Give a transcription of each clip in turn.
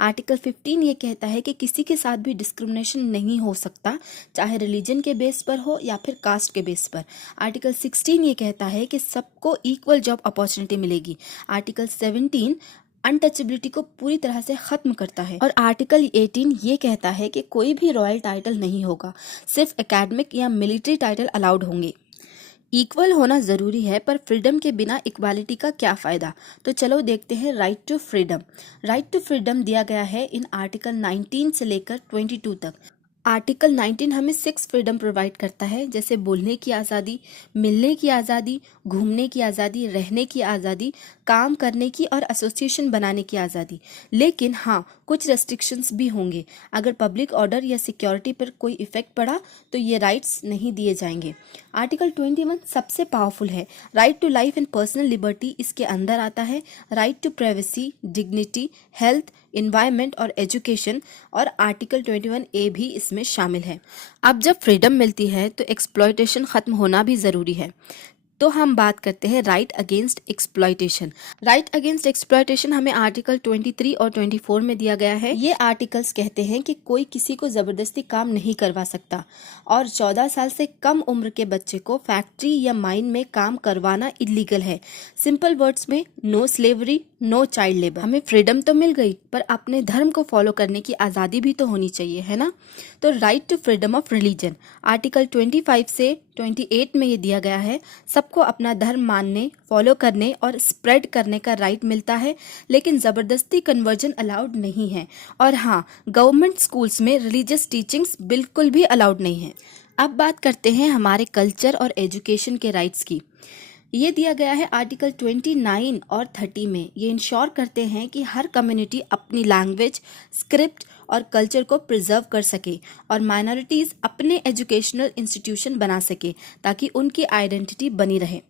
Article 15 ये कहता है कि किसी के साथ भी डिस्क्रिमिनेशन नहीं हो सकता, चाहे रिलीजन के बेस पर हो या फिर कास्ट के बेस पर। आर्टिकल 16 ये कहता है कि सबको इक्वल जॉब अपॉर्चुनिटी मिलेगी। आर्टिकल 17 अनटचेबिलिटी को पूरी तरह से खत्म करता है। और आर्टिकल 18 ये कहता है कि कोई भी रॉयल टाइटल नहीं होगा, सिर्फ एकेडमिक या मिलिट्री टाइटल अलाउड होंगे। इक्वल होना ज़रूरी है, पर फ्रीडम के बिना इक्वालिटी का क्या फ़ायदा। तो चलो देखते हैं right to freedom. Right to freedom दिया गया है इन आर्टिकल 19 से लेकर 22 तक। आर्टिकल 19 हमें 6 फ्रीडम प्रोवाइड करता है, जैसे बोलने की आज़ादी, मिलने की आज़ादी, घूमने की आज़ादी, रहने की आज़ादी, काम करने की और एसोसिएशन बनाने की आज़ादी। लेकिन हाँ, कुछ रेस्ट्रिक्शंस भी होंगे। अगर पब्लिक ऑर्डर या सिक्योरिटी पर कोई इफेक्ट पड़ा तो ये राइट्स नहीं दिए जाएंगे। आर्टिकल 21 सबसे पावरफुल है। Right to life and personal liberty इसके अंदर आता है। Right to privacy, dignity, health, environment और एजुकेशन, और आर्टिकल 21A भी इसमें शामिल है। अब जब फ्रीडम मिलती है तो एक्सप्लॉयटेशन खत्म होना भी ज़रूरी है। तो हम बात करते हैं right against exploitation. Right against exploitation हमें आर्टिकल 23 और 24 में दिया गया है। ये आर्टिकल्स कहते हैं कि कोई किसी को ज़बरदस्ती काम नहीं करवा सकता, और 14 साल से कम उम्र के बच्चे को फैक्ट्री या माइन में काम करवाना इलीगल है। सिंपल वर्ड्स में, no slavery, no child labour. हमें फ्रीडम तो मिल गई, पर अपने धर्म को फॉलो करने की आज़ादी भी तो होनी चाहिए, है ना। तो right to freedom of religion article 25 से 28 में ये दिया गया है। सबको अपना धर्म मानने, फॉलो करने और स्प्रेड करने का राइट मिलता है, लेकिन ज़बरदस्ती कन्वर्जन अलाउड नहीं है। और हाँ, गवर्नमेंट स्कूल्स में रिलीजियस टीचिंग्स बिल्कुल भी अलाउड नहीं है। अब बात करते हैं हमारे कल्चर और एजुकेशन के राइट्स की। ये दिया गया है आर्टिकल 29 और 30 में। ये इंश्योर करते हैं कि हर कम्युनिटी अपनी लैंग्वेज, स्क्रिप्ट और कल्चर को प्रिजर्व कर सके, और माइनॉरिटीज़ अपने एजुकेशनल इंस्टीट्यूशन बना सके ताकि उनकी आइडेंटिटी बनी रहे।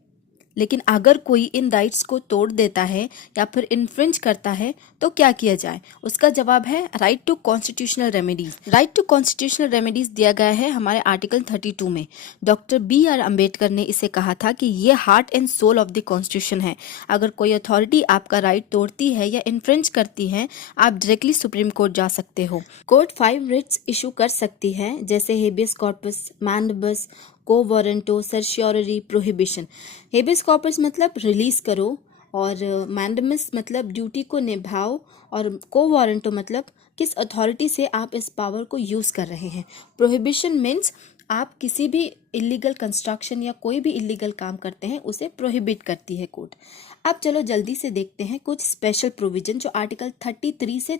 लेकिन अगर कोई इन राइट्स को तोड़ देता है या फिर इन्फ्रिंज करता है तो क्या किया जाए? उसका जवाब है right to constitutional remedies. Right to constitutional remedies दिया गया है हमारे आर्टिकल 32 में। डॉक्टर BR अम्बेडकर ने इसे कहा था कि ये heart and soul of the constitution है। अगर कोई अथॉरिटी आपका राइट तोड़ती है या इन्फ्रिंज करती है, आप डायरेक्टली सुप्रीम कोर्ट जा सकते हो। कोर्ट 5 रिट्स इशू कर सकती है, जैसे habeas corpus, mandamus, quo warranto, certiorari, prohibition. Habeas corpus मतलब रिलीज करो, और मैंडेमस मतलब ड्यूटी को निभाओ, और को वारंटो मतलब किस अथॉरिटी से आप इस पावर को यूज़ कर रहे हैं। प्रोहिबिशन मीन्स आप किसी भी इलीगल कंस्ट्रक्शन या कोई भी इलीगल काम करते हैं उसे प्रोहिबिट करती है कोर्ट। अब चलो जल्दी से देखते हैं कुछ स्पेशल प्रोविजन जो आर्टिकल 33 से